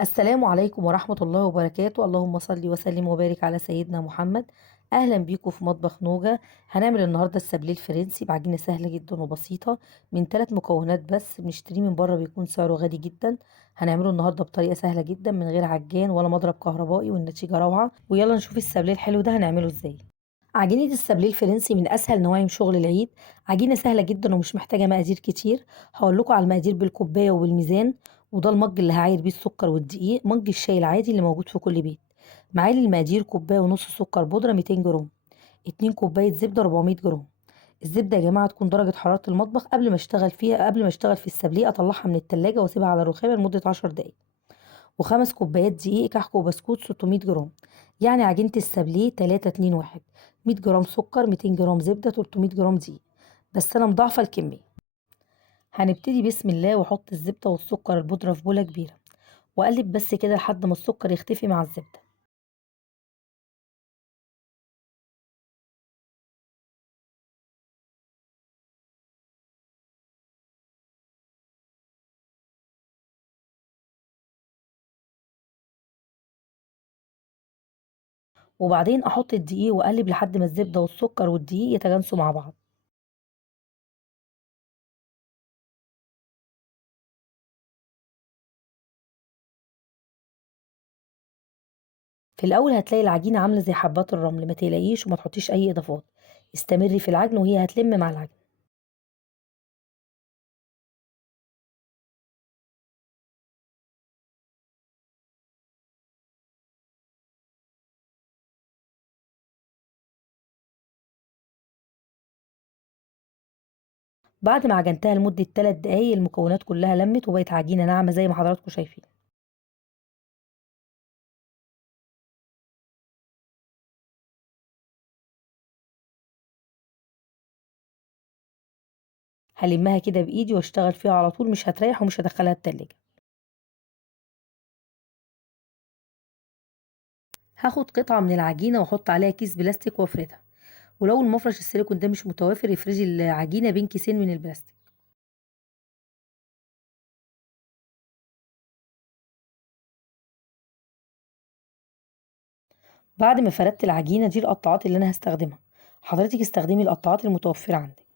السلام عليكم ورحمة الله وبركاته. اللهم صل وسلم وبارك على سيدنا محمد. أهلا بيكم في مطبخ نوجة. هنعمل النهاردة السابليه الفرنسي بعجينة سهلة جدا وبسيطة من 3 مكونات بس، بنشتريه من بره بيكون سعره غالي جدا. هنعمله النهاردة بطريقة سهلة جدا من غير عجان ولا مضرب كهربائي، والنتيجة روعة. ويلا نشوف السابليه الحلو ده هنعمله ازاي. عجينة السابليه الفرنسي من أسهل نواعم شغل العيد. عجينة سهلة جدا ومش محتاجة مقادير كتير. هقول لكم على المقادير بالكوباية وبالميزان. وده المج اللي هعاير بيه السكر والدقيق، مج الشاي العادي اللي موجود في كل بيت. معايا المقادير: كوباية ونص سكر بودرة 200 جرام، 2 كوباية زبدة 400 جرام. الزبدة يا جماعة تكون درجة حرارة المطبخ قبل ما اشتغل فيها، قبل ما اشتغل في السابليه اطلعها من التلاجة واسيبها على الرخامة لمدة 10 دقايق. و5 كوبايات دقيق كحك وبسكوت 600 جرام. يعني عجينة السابليه 3 2 1. 100 جرام سكر، 200 جرام زبدة، 300 جرام دقيق. بس أنا مضاعفة الكمية. هنبتدي بسم الله، واحط الزبدة والسكر البودرة في بولة كبيرة، واقلب بس كده لحد ما السكر يختفي مع الزبدة. وبعدين احط الدقيق واقلب لحد ما الزبدة والسكر والدقيق يتجانسوا مع بعض. في الاول هتلاقي العجينة عاملة زي حبات الرمل، ما تقلقيش وما تحطيش اي اضافات. استمري في العجن وهي هتلم مع العجن. بعد ما عجنتها لمدة 3 دقايق المكونات كلها لمت وبقت عجينة ناعمة زي ما حضراتكم شايفين. هلمها كده بايدي واشتغل فيها على طول، مش هتريح ومش هدخلها التلاجة. هاخد قطعة من العجينة واحط عليها كيس بلاستيك وافردها. ولو المفرش السيليكون ده مش متوافر افرشي العجينة بين كيسين من البلاستيك. بعد ما فردت العجينة دي القطاعات اللي انا هستخدمها. حضرتك استخدمي القطاعات المتوفرة عندك.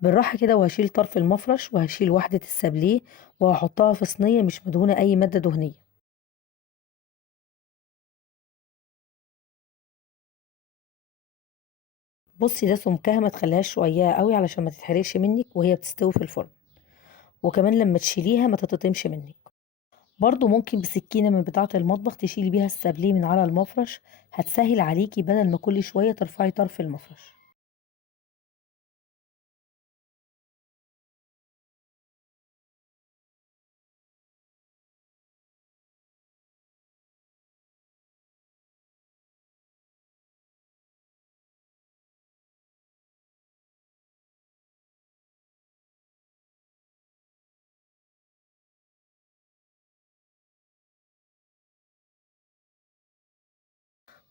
بالراحة كده، وهشيل طرف المفرش وهشيل وحدة السابليه وهحطها في صينية مش مدهونة اي مادة دهنية. بصي ده سمكها ما تخليهاش رقيقة قوي علشان ما تتحرقش منك وهي بتستوي في الفرن. وكمان لما تشيليها ما تتقطمش منك. برضو ممكن بسكينة من بتاعة المطبخ تشيلي بيها السابليه من على المفرش. هتسهل عليكي بدل ما كل شوية ترفعي طرف المفرش.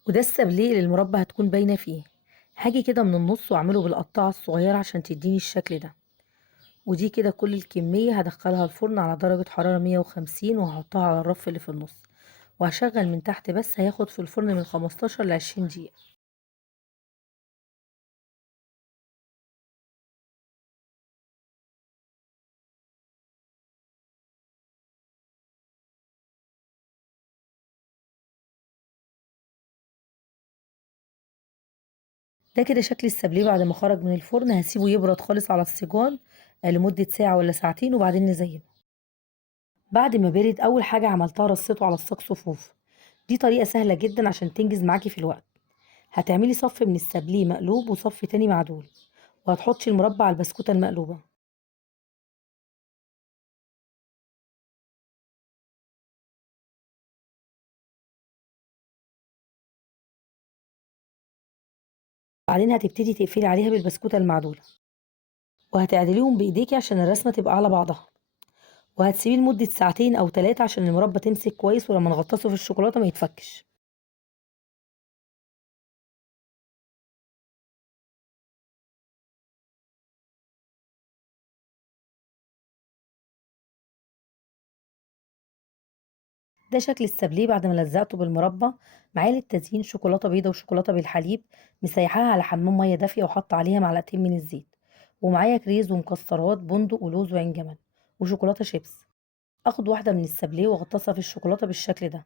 وده السابليه اللي المربى هتكون باينة فيه. هاجي كده من النص واعمله بالقطاعة الصغيرة عشان تديني الشكل ده. ودي كده كل الكمية هدخلها الفرن على درجة حرارة 150، وهحطها على الرف اللي في النص. وهشغل من تحت بس، هياخد في الفرن من 15 ل 20 دقيقة. ده كده شكل السابليه بعد ما خرج من الفرن. هسيبه يبرد خالص على السيجان لمدة ساعة ولا ساعتين وبعدين نزينه. بعد ما برد اول حاجة عملتها رصيته على الصاج صفوف. دي طريقة سهلة جدا عشان تنجز معاكي في الوقت. هتعملي صف من السابليه مقلوب وصف تاني معدول، وهتحطي المربى على البسكوتة المقلوبة. بعدين هتبتدي تقفلي عليها بالبسكوتة المعدولة، وهتعدليهم بإيديكِ عشان الرسمة تبقى على بعضها، وهتسيبيه لمدة ساعتين أو 3 عشان المربى تمسك كويس ولمّا نغطسه في الشوكولاتة ما يتفكش. ده شكل السابليه بعد ما لزقته بالمربى. معاه للتزيين شوكولاتة بيضا وشوكولاتة بالحليب، مسيحاها على حمام مية دافية وحاطة عليها معلقتين من الزيت، ومعايا كريز ومكسرات بندق ولوز وعين جمل وشوكولاتة شيبس. اخد واحدة من السابليه واغطسها في الشوكولاتة بالشكل ده،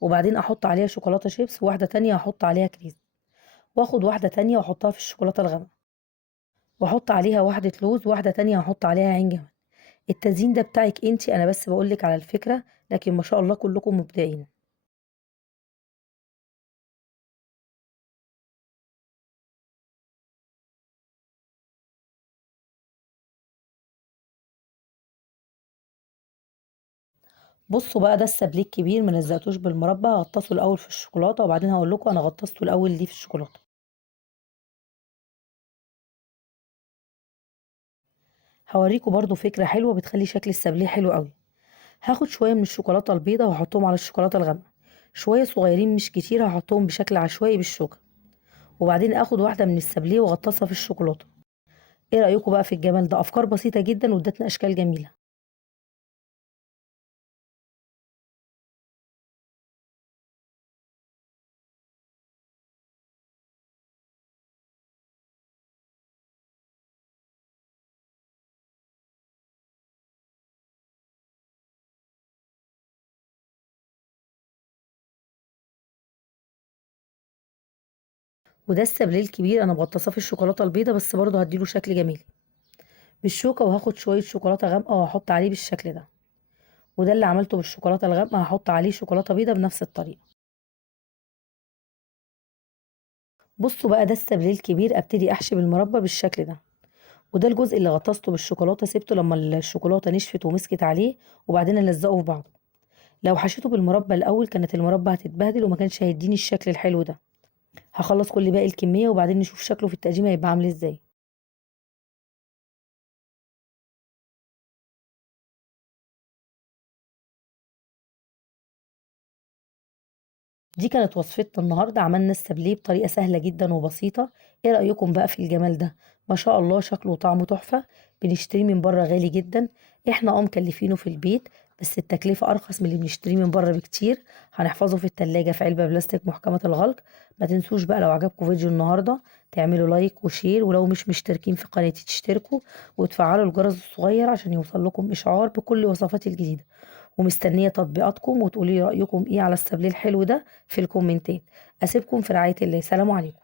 وبعدين احط عليها شوكولاتة شيبس، وواحدة تانية احط عليها كريز، واخد واحدة تانية واحطها في الشوكولاتة الغامقة، واحط عليها واحدة لوز، وواحدة تانية احط عليها عين جمل. التزيين ده بتاعك انتي، انا بس بقولك على الفكرة، لكن ما شاء الله كلكم مبدعين. بصوا بقى، ده السابليه الكبير ما لزقتوش بالمربى، هغطسه الاول في الشوكولاته وبعدين هقول لكم انا غطسته الاول ليه في الشوكولاته. هوريكم برضو فكره حلوه بتخلي شكل السابليه حلو قوي. هاخد شويه من الشوكولاته البيضاء وهحطهم على الشوكولاته الغامقه، شويه صغيرين مش كتير، هحطهم بشكل عشوائي بالشوكه، وبعدين اخد واحده من السابليه واغطسها في الشوكولاته. ايه رايكم بقى في الجمال ده؟ افكار بسيطه جدا وادتنا اشكال جميله. وده السابليه الكبير انا مغطساه في الشوكولاته البيضاء، بس برضه هديله شكل جميل بالشوكه، وهاخد شويه شوكولاته غامقه وهحط عليه بالشكل ده. وده اللي عملته بالشوكولاته الغامقه، هحط عليه شوكولاته بيضاء بنفس الطريقه. بصوا بقى، ده السابليه الكبير ابتدي احشي بالمربى بالشكل ده. وده الجزء اللي غطسته بالشوكولاته، سبته لما الشوكولاته نشفت ومسكت عليه، وبعدين الزقه في بعضه. لو حشيته بالمربى الاول كانت المربى هتتبهدل وما كانش هيديني الشكل الحلو ده. هخلص كل باقي الكميه وبعدين نشوف شكله في التقديم هيبقى عامل ازاي. دي كانت وصفتنا النهارده، عملنا السابليه بطريقه سهله جدا وبسيطه. ايه رايكم بقى في الجمال ده؟ ما شاء الله شكله وطعمه تحفه. بنشتريه من بره غالي جدا، احنا مكلفينه في البيت، بس التكلفه ارخص من اللي بنشتريه من بره بكتير. هنحفظه في التلاجة في علبه بلاستيك محكمه الغلق. ما تنسوش بقى لو عجبكم فيديو النهارده تعملوا لايك وشير، ولو مش مشتركين في قناتي تشتركوا وتفعلوا الجرس الصغير عشان يوصل لكم اشعار بكل وصفاتي الجديده. ومستنية تطبيقاتكم وتقولي رأيكم ايه على السبليه الحلو ده في الكومنتات. اسيبكم في رعاية الله، سلام عليكم.